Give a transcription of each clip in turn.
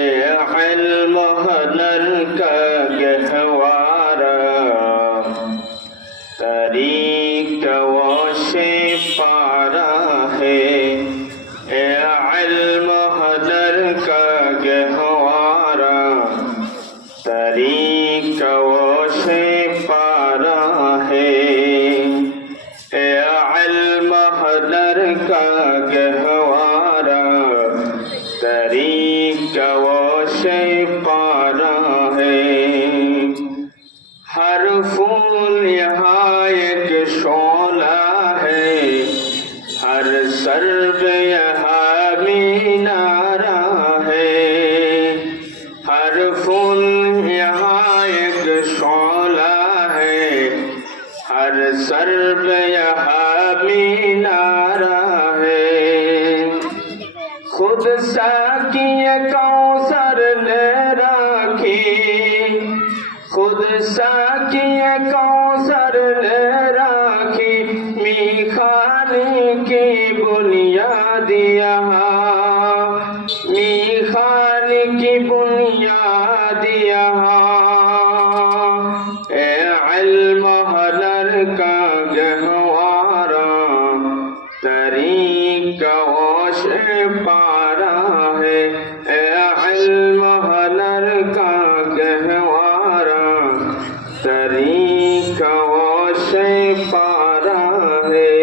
इल्म हुनर का गहवारा तरीक़ा वो से पारा है। इल्म हुनर का गहवारा तरीक़ा वो से पारा है। इल्म हुनर का गहवारा तरीक़ा वो से पारा है। हर फूल यहाँ एक शोला है, हर सर्व यहाँ मीनारा है। हर फूल यहाँ एक शोला है, हर सर्व यहाँ मीनारा है। खुद साकिए कौसर ने राखी, खुद साकिए कौसर ने राखी, मीखाने की बुनियाद यहाँ, मीखाने की बुनियाद यहाँ। इल्म हुनर का गहवारा तरीक़ा वो से पारा है। इल्म हुनर का गहवारा तरीक़ा वो से पारा है।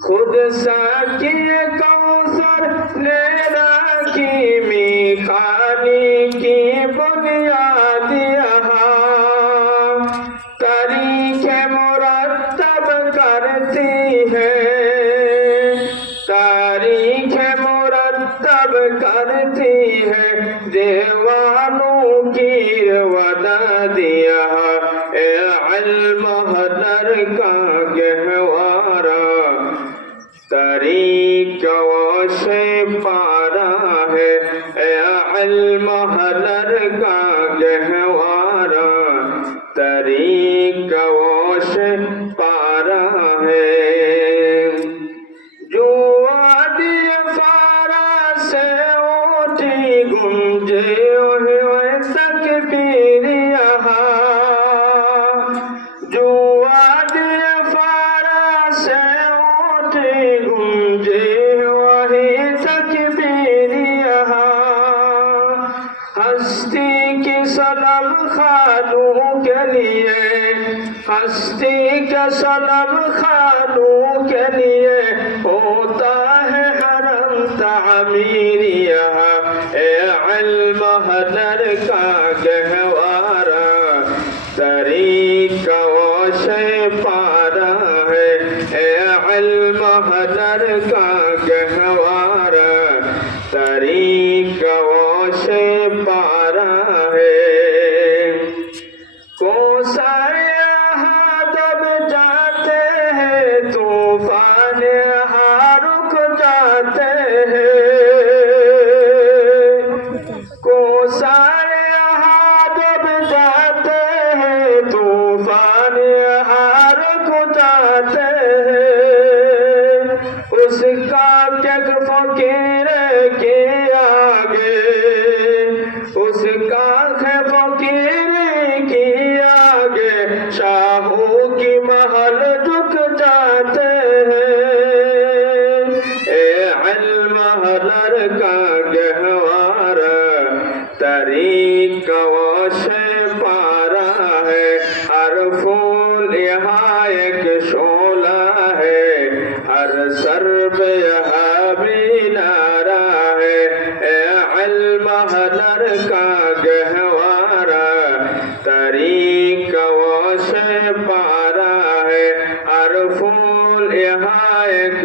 खुद साकिए कौसर ने राखी, मीखाने की बुनियाद यहाँ, तरीक़े मुरत्तब करती है, तारीख़ मुरत्तब करती है। दीवानों की वदा दिया इल्म हुनर का गहवारा तरीक़ा वो से पारा है। इल्म हुनर का गहवारा तरीक़ा वो से पारा है। जो वादी फारा से उठी गुंजे हुए तकबीर यहाँ, जो वादी फारा से उठी गुंजे वही तकबीर यहाँ। हस्ती की सनम खानों के लिए, हस्ती के सनम खानों के लिए होता है हरम तामीर यहाँ। इल्म हुनर का गहवारा तरीक़ा वो से पारा है। इल्म हुनर का गहवारा तरीक़ा वो से पारा है। कौसर यहाँ दब जाते हैं, तूफान यहाँ रुक जाते हैं। कौसर यहाँ दब जाते हैं, तूफान यहाँ रुक जाते हैं। उसका एक फकीर के आगे, उसका फकीर के आगे शाहों की महल झुक जाते हैं। इल्म हुनर का गहवारा तरीक़ा वो से पारा है। हर फूल यहाँ एक शोला है, हर सर्व यहाँ मीनारा है। इल्म हुनर का गहवारा तरीक़ा वो से पारा है। हर फूल यहाँ एक